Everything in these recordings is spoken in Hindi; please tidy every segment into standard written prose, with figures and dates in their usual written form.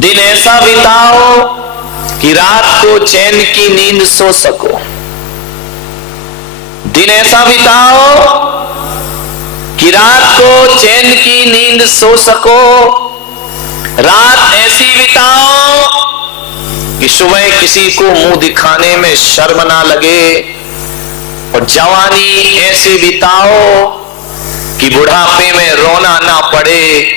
दिन ऐसा बिताओ कि रात को चैन की नींद सो सको। दिन ऐसा बिताओ कि रात को चैन की नींद सो सको। रात ऐसी बिताओ कि सुबह किसी को मुंह दिखाने में शर्म ना लगे। और जवानी ऐसे बिताओ कि बुढ़ापे में रोना ना पड़े।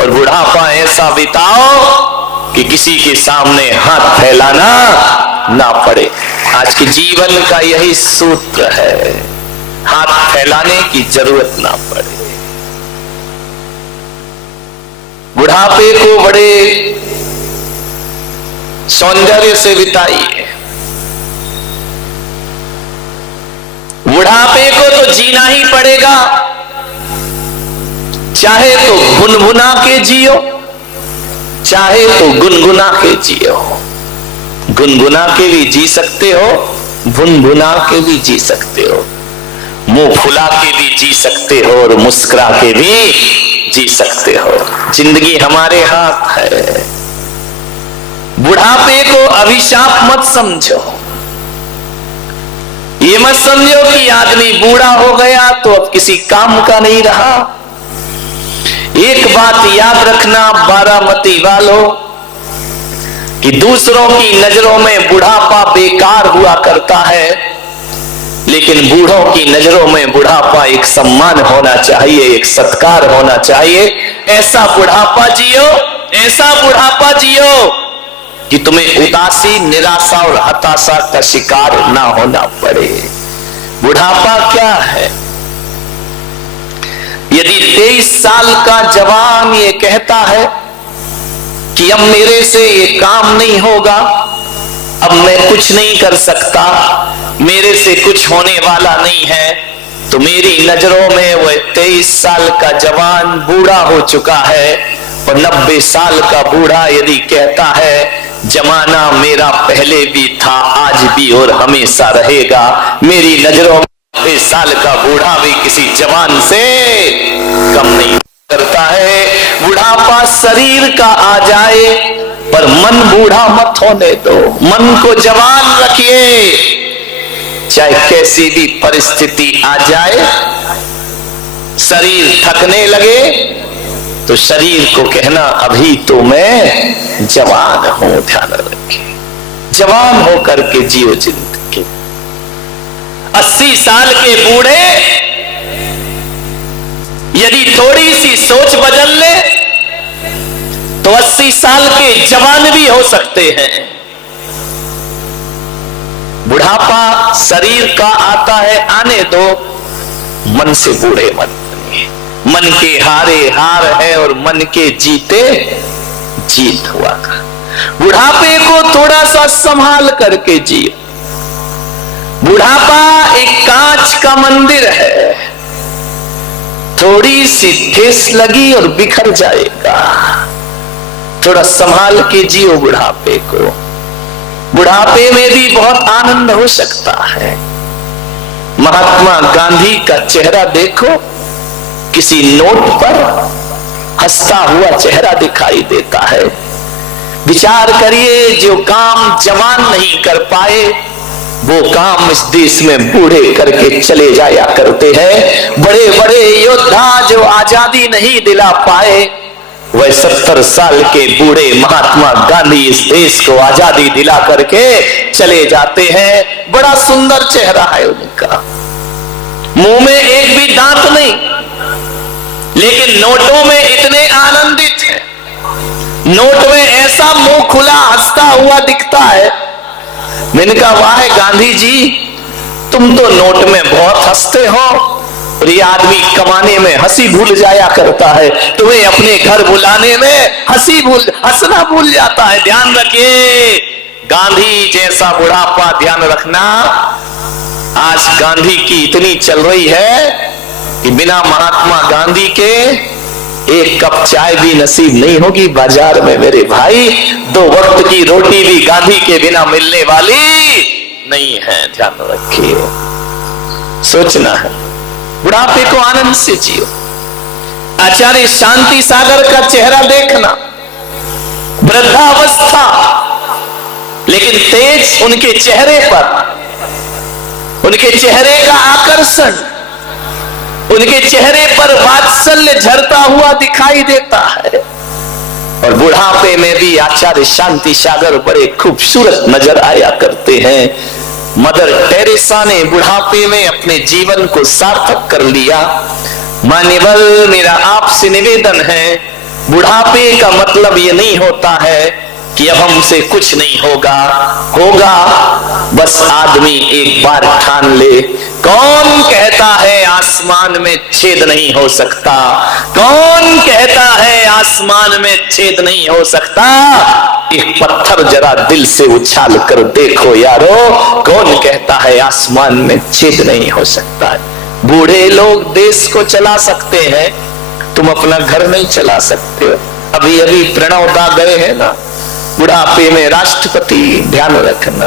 और बुढ़ापा ऐसा बिताओ कि किसी के सामने हाथ फैलाना ना पड़े। आज के जीवन का यही सूत्र है, हाथ फैलाने की जरूरत ना पड़े। बुढ़ापे को बड़े सौंदर्य से बिताइए। बुढ़ापे को तो जीना ही पड़ेगा, चाहे तो गुनगुना के जियो, चाहे तो गुनगुना के जियो। गुनगुना के भी जी सकते हो, गुनगुना के भी जी सकते हो, मुंह फुला के भी जी सकते हो और मुस्कुरा के भी जी सकते हो। जिंदगी हमारे हाथ है। बुढ़ापे को अभिशाप मत समझो। ये मत समझो कि आदमी बूढ़ा हो गया तो अब किसी काम का नहीं रहा। एक बात याद रखना बारामती वालों, कि दूसरों की नजरों में बुढ़ापा बेकार हुआ करता है, लेकिन बूढ़ों की नजरों में बुढ़ापा एक सम्मान होना चाहिए, एक सत्कार होना चाहिए। ऐसा बुढ़ापा जियो, ऐसा बुढ़ापा जियो कि तुम्हें उदासी, निराशा और हताशा का शिकार ना होना पड़े। बुढ़ापा क्या है? यदि 23 साल का जवान ये कहता है कि अब मेरे से ये काम नहीं होगा, अब मैं कुछ नहीं कर सकता, मेरे से कुछ होने वाला नहीं है, तो मेरी नजरों में वह 23 साल का जवान बूढ़ा हो चुका है। और 90 साल का बूढ़ा यदि कहता है जमाना मेरा पहले भी था, आज भी और हमेशा रहेगा, मेरी नजरों में 90 साल का बूढ़ा भी किसी जवान से कम नहीं करता है। बुढ़ापा शरीर का आ जाए पर मन बूढ़ा मत होने दो, मन को जवान रखिए। चाहे कैसी भी परिस्थिति आ जाए, शरीर थकने लगे तो शरीर को कहना अभी तो मैं जवान हूं। ध्यान रखिए, जवान होकर के जियो जिंदगी। 80 साल के बूढ़े यदि थोड़ी सी सोच बदल ले तो 80 साल के जवान भी हो सकते हैं। बुढ़ापा शरीर का आता है, आने दो, मन से बूढ़े मत बनिए। मन के हारे हार है और मन के जीते जीत हुआ का। बुढ़ापे को थोड़ा सा संभाल करके जियो। बुढ़ापा एक कांच का मंदिर है, थोड़ी सी ठेस लगी और बिखर जाएगा। थोड़ा संभाल के जियो बुढ़ापे को। बुढ़ापे में भी बहुत आनंद हो सकता है। महात्मा गांधी का चेहरा देखो, किसी नोट पर हंसता हुआ चेहरा दिखाई देता है। विचार करिए, जो काम जवान नहीं कर पाए वो काम इस देश में बूढ़े करके चले जाया करते हैं। बड़े बड़े योद्धा जो आजादी नहीं दिला पाए, वह 70 साल के बूढ़े महात्मा गांधी इस देश को आजादी दिला करके चले जाते हैं। बड़ा सुंदर चेहरा है उनका, मुंह में एक भी दांत नहीं, लेकिन नोटों में इतने आनंदित हैं। नोट में ऐसा मुंह खुला हंसता हुआ दिखता है। मैंने कहा वाह गांधी जी, तुम तो नोट में बहुत हंसते हो और ये आदमी कमाने में हंसी भूल जाया करता है, तुम्हें अपने घर बुलाने में हंसना भूल जाता है। ध्यान रखिए, गांधी जैसा बुढ़ापा ध्यान रखना। आज गांधी की इतनी चल रही है कि बिना महात्मा गांधी के एक कप चाय भी नसीब नहीं होगी बाजार में मेरे भाई। 2 वक्त की रोटी भी गांधी के बिना मिलने वाली नहीं है। ध्यान रखिए, सोचना है। बुढ़ापे को आनंद से जियो। आचार्य शांति सागर का चेहरा देखना, वृद्धावस्था, लेकिन तेज उनके चेहरे पर, उनके चेहरे का आकर्षण, उनके चेहरे पर वात्सल्य झरता हुआ दिखाई देता है। और बुढ़ापे में भी आचार्य शांति सागर बड़े खूबसूरत नजर आया करते हैं। मदर टेरेसा ने बुढ़ापे में अपने जीवन को सार्थक कर लिया। मान्यवर, मेरा आपसे निवेदन है, बुढ़ापे का मतलब ये नहीं होता है कि अब हमसे कुछ नहीं होगा। होगा, बस आदमी एक बार ठान ले। कौन कहता है आसमान में छेद नहीं हो सकता? कौन कहता है आसमान में छेद नहीं हो सकता? एक पत्थर जरा दिल से उछाल कर देखो यारो, कौन कहता है आसमान में छेद नहीं हो सकता? बूढ़े लोग देश को चला सकते हैं, तुम अपना घर नहीं चला सकते। अभी अभी प्रणव दा गए हैं ना, बुढ़ापे में राष्ट्रपति, ध्यान रखना।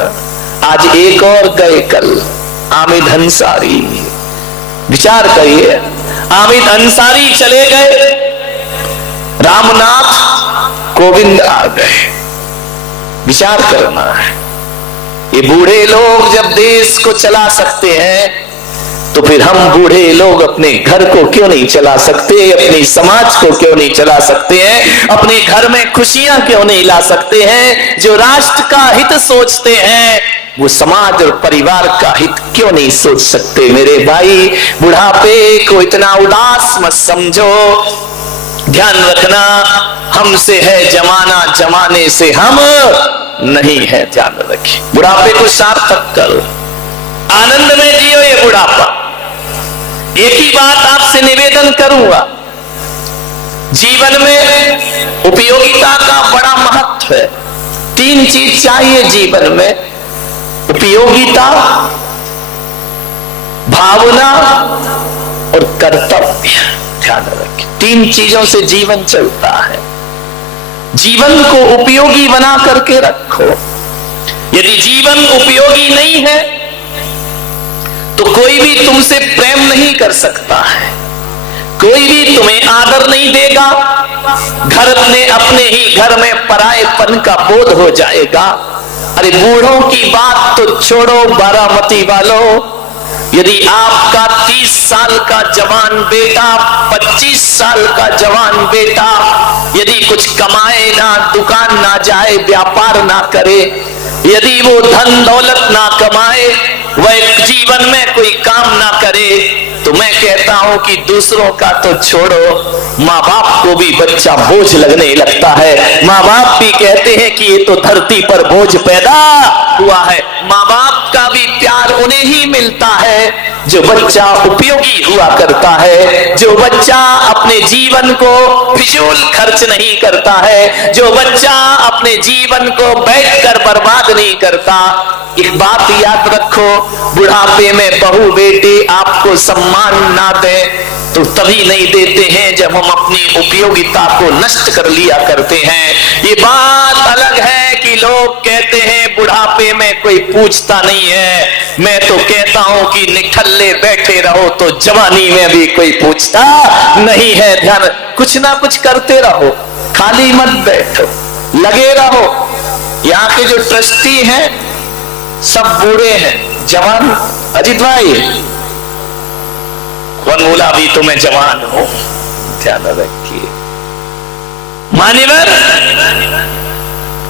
आज एक और गए कल, आमिद अंसारी। विचार करिए, आमिद अंसारी चले गए, रामनाथ कोविंद आ गए। विचार करना है, ये बूढ़े लोग जब देश को चला सकते हैं तो फिर हम बूढ़े लोग अपने घर को क्यों नहीं चला सकते? अपने समाज को क्यों नहीं चला सकते हैं? अपने घर में खुशियां क्यों नहीं ला सकते हैं? जो राष्ट्र का हित सोचते हैं वो समाज और परिवार का हित क्यों नहीं सोच सकते? मेरे भाई, बुढ़ापे को इतना उदास मत समझो। ध्यान रखना, हमसे है जमाना, जमाने से हम नहीं है। ध्यान रखिए, बुढ़ापे को सार्थक करो, आनंद में जियो ये बुढ़ापा। एक ही बात आपसे निवेदन करूंगा, जीवन में उपयोगिता का बड़ा महत्व है। 3 चीज चाहिए जीवन में, उपयोगिता, भावना और कर्तव्य। ध्यान रखें, 3 चीजों से जीवन चलता है। जीवन को उपयोगी बना करके रखो। यदि जीवन उपयोगी नहीं है तो कोई भी तुमसे प्रेम नहीं कर सकता है, कोई भी तुम्हें आदर नहीं देगा। घर में, अपने ही घर में परायेपन का बोध हो जाएगा। अरे बूढ़ों की बात तो छोड़ो, बारामती वालों, यदि आपका 30 साल का जवान बेटा, 25 साल का जवान बेटा यदि कुछ कमाए ना, दुकान ना जाए, व्यापार ना करे, यदि वो धन दौलत ना कमाए, वह जीवन में कोई काम ना करे, तो मैं कहता हूं कि दूसरों का तो छोड़ो, माँ बाप को भी बच्चा बोझ लगने लगता है। माँ बाप भी कहते हैं कि ये तो धरती पर बोझ पैदा हुआ है। माँ बाप का भी प्यार उन्हें ही मिलता है जो बच्चा उपयोगी हुआ करता है, जो बच्चा अपने जीवन को फिजूल खर्च नहीं करता है, जो बच्चा अपने जीवन को बैठकर बर्बाद नहीं करता। एक बात याद रखो, बुढ़ापे में बहू बेटे आपको सम्मान ना दे तो तभी नहीं देते हैं जब हम अपनी उपयोगिता को नष्ट कर लिया करते हैं। ये बात अलग है कि लोग कहते हैं बुढ़ापे में कोई पूछता नहीं है। मैं तो कहता हूं कि निठल्ले बैठे रहो तो जवानी में भी कोई पूछता नहीं है। ध्यान, कुछ ना कुछ करते रहो, खाली मत बैठो, लगे रहो। यहाँ के जो ट्रस्टी हैं सब बूढ़े हैं, जवान। अजीत भाई, कौन बोला अभी तो मैं जवान हूं? ध्यान रखिए मान्यवर,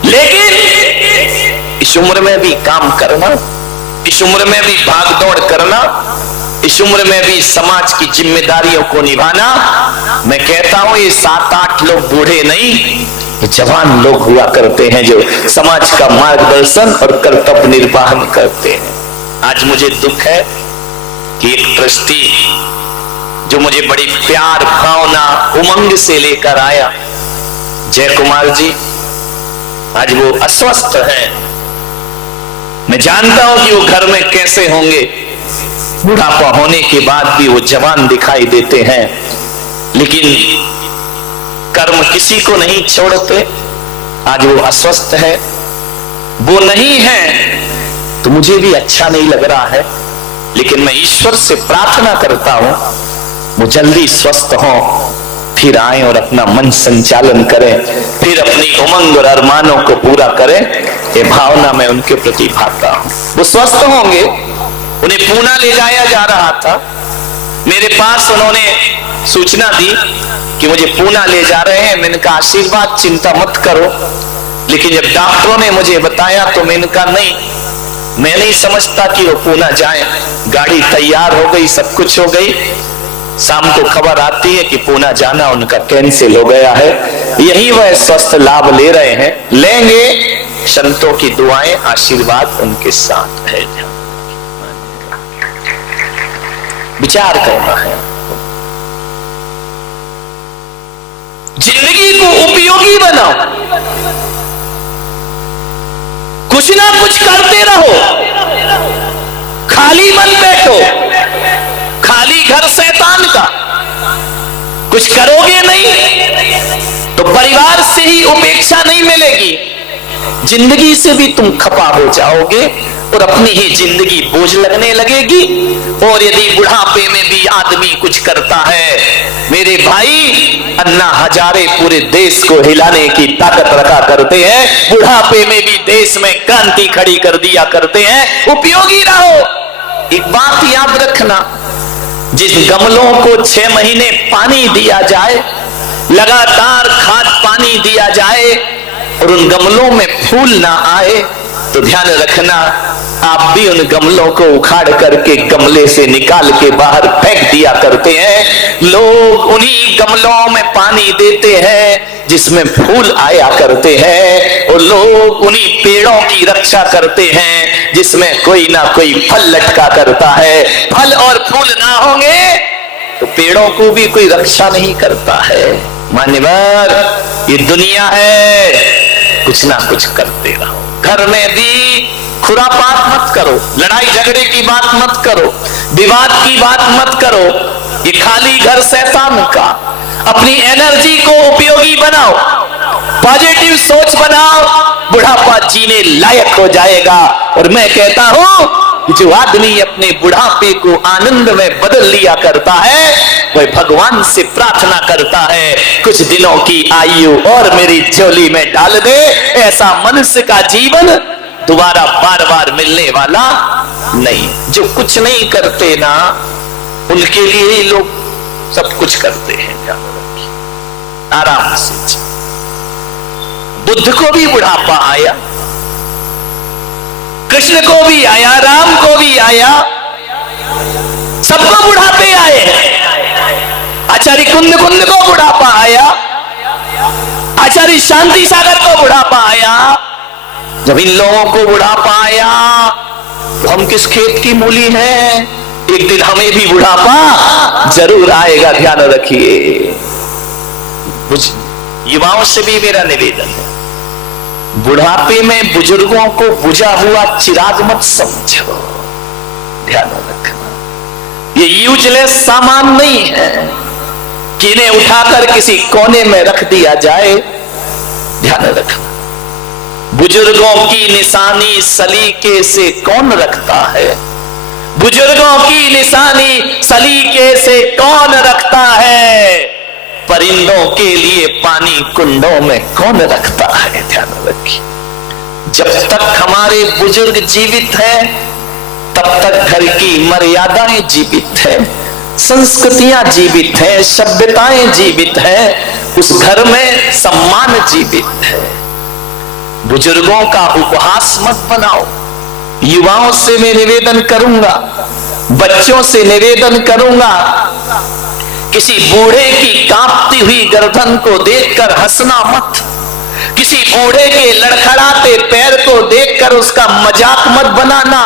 लेकिन इस उम्र में भी काम करना, इस उम्र में भी भाग दौड़ करना, इस उम्र में भी समाज की जिम्मेदारियों को निभाना। मैं कहता हूं ये 7-8 लोग बूढ़े नहीं, ये जवान लोग हुआ करते हैं जो समाज का मार्गदर्शन और कर्तव्य निर्वाहन करते हैं। आज मुझे दुख है कि एक ट्रस्टी जो मुझे बड़ी प्यार भावना उमंग से लेकर आया, जय कुमार जी, आज वो अस्वस्थ हैं। मैं जानता हूं कि वो घर में कैसे होंगे, बुढ़ापा होने के बाद भी वो जवान दिखाई देते हैं, लेकिन कर्म किसी को नहीं छोड़ते। आज वो अस्वस्थ है, वो नहीं है तो मुझे भी अच्छा नहीं लग रहा है, लेकिन मैं ईश्वर से प्रार्थना करता हूं वो जल्दी स्वस्थ हो, फिर आए और अपना मन संचालन करें, फिर अपनी उमंग और अरमानों को पूरा करें। ये भावना मैं उनके प्रति भाता हूं। वो स्वस्थ होंगे, उन्हें पूना ले जाया जा रहा था। मेरे पास उन्होंने सूचना दी कि मुझे पूना ले जा रहे हैं। मैंने कहा आशीर्वाद, चिंता मत करो। लेकिन जब डॉक्टरों ने मुझे बताया तो मैंने कहा नहीं, मैं नहीं समझता कि वो पूना जाए। गाड़ी तैयार हो गई, सब कुछ हो गई, शाम को खबर आती है कि पूना जाना उनका कैंसिल हो गया है। यही वह स्वस्थ लाभ ले रहे हैं, लेंगे। संतों की दुआएं, आशीर्वाद उनके साथ है। विचार करना है, जिंदगी को उपयोगी बनाओ, कुछ ना कुछ करते रहो, खाली मत बैठो। खाली घर शैतान का, कुछ करोगे नहीं तो परिवार से ही उपेक्षा नहीं मिलेगी, जिंदगी से भी तुम खपा हो जाओगे और अपनी ही जिंदगी बोझ लगने लगेगी। और यदि बुढ़ापे में भी आदमी कुछ करता है, मेरे भाई अन्ना हजारे पूरे देश को हिलाने की ताकत रखा करते हैं, बुढ़ापे में भी देश में क्रांति खड़ी कर दिया करते हैं। उपयोगी रहो। एक बात याद रखना, जिस गमलों को 6 महीने पानी दिया जाए, लगातार खाद पानी दिया जाए और उन गमलों में फूल ना आए, तो ध्यान रखना आप भी उन गमलों को उखाड़ करके गमले से निकाल के बाहर फेंक दिया करते हैं। लोग उन्हीं गमलों में पानी देते हैं जिसमें फूल आया करते हैं, और लोग उन्हीं पेड़ों की रक्षा करते हैं जिसमें कोई ना कोई फल लटका करता है। फल और फूल ना होंगे तो पेड़ों को भी कोई रक्षा नहीं करता है। मान्यवर, ये दुनिया है, कुछ ना कुछ करते रहो। घर में भी खुरापात मत करो, लड़ाई झगड़े की बात मत करो, विवाद की बात मत करो। ये खाली घर शैतान का। अपनी एनर्जी को उपयोगी बनाओ, पॉजिटिव सोच बनाओ, बुढ़ापा जीने लायक हो जाएगा। और मैं कहता हूं कि जो आदमी अपने बुढ़ापे को आनंद में बदल लिया करता है, वह भगवान से प्रार्थना करता है कुछ दिनों की आयु और मेरी झोली में डाल दे। ऐसा मनुष्य का जीवन दोबारा बार बार मिलने वाला नहीं। जो कुछ नहीं करते ना, उनके लिए ही लोग सब कुछ करते हैं। आराम से। बुद्ध को भी बुढ़ापा आया, कृष्ण को भी आया, राम को भी आया, सबको बुढ़ापे आए। आचार्य कुंद को बुढ़ापा आया, आचार्य शांति सागर को बुढ़ापा आया। जब इन लोगों को बुढ़ापा आया तो हम किस खेत की मूली हैं? एक दिन हमें भी बुढ़ापा जरूर आएगा, ध्यान रखिए। युवाओं से भी मेरा निवेदन है, बुढ़ापे में बुजुर्गों को बुझा हुआ चिराग मत समझो। ध्यान रखना, ये यूजलेस सामान नहीं है कि इन्हें उठाकर किसी कोने में रख दिया जाए। ध्यान रखना, बुजुर्गों की निशानी सलीके से कौन रखता है? बुजुर्गों की निशानी सलीके से कौन रखता है? परिंदों के लिए पानी कुंडों में कौन रखता है? ध्यान रखिए, जब तक हमारे बुजुर्ग जीवित हैं, तब तक घर की मर्यादाएं जीवित है, संस्कृतियां जीवित है, सभ्यताएं जीवित है, उस घर में सम्मान जीवित है। बुजुर्गों का उपहास मत बनाओ। युवाओं से मैं निवेदन करूंगा, बच्चों से निवेदन करूंगा, किसी बूढ़े की कांपती हुई गर्दन को देखकर हंसना मत, किसी बूढ़े के लड़खड़ाते पैर को देखकर उसका मजाक मत बनाना,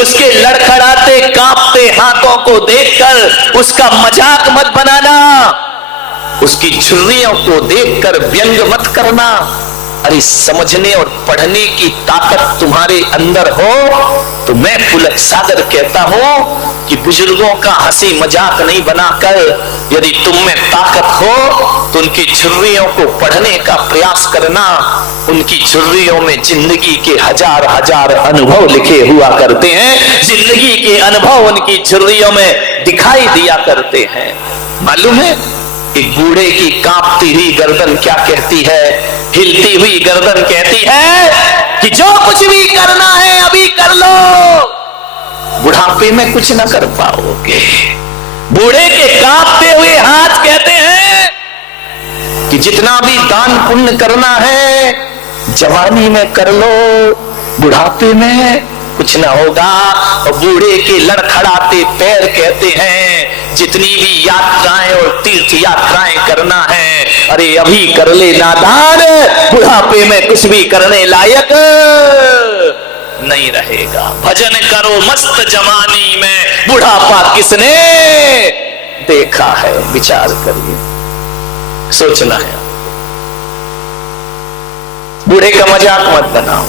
उसके लड़खड़ाते कांपते हाथों को देखकर उसका मजाक मत बनाना, उसकी झुर्रियों को देखकर व्यंग मत करना। अरे समझने और पढ़ने की ताकत तुम्हारे अंदर हो तो मैं पुलक सागर कहता हूं कि बुजुर्गों का हंसी मजाक नहीं बनाकर, यदि तुम में ताकत हो तो उनकी झुर्रियों को पढ़ने का प्रयास करना। उनकी झुर्रियों में जिंदगी के हजार हजार अनुभव लिखे हुआ करते हैं, जिंदगी के अनुभव उनकी झुर्रियों में दिखाई दिया करते हैं। मालूम है, एक बूढ़े की कांपती हुई गर्दन क्या कहती है, हिलती हुई गर्दन कहती है कि जो कुछ भी करना है अभी कर लो, बुढ़ापे में कुछ ना कर पाओगे। बूढ़े के कांपते हुए हाथ कहते हैं कि जितना भी दान पुण्य करना है जवानी में कर लो, बुढ़ापे में कुछ ना होगा। और बूढ़े के लड़खड़ाते पैर कहते हैं जितनी भी यात्राएं और तीर्थ यात्राएं करना है अरे अभी कर ले नादान, बुढ़ापे में कुछ भी करने लायक नहीं रहेगा। भजन करो मस्त जवानी में, बुढ़ापा किसने देखा है। विचार करिए, सोचना है। बूढ़े का मजाक मत बनाओ।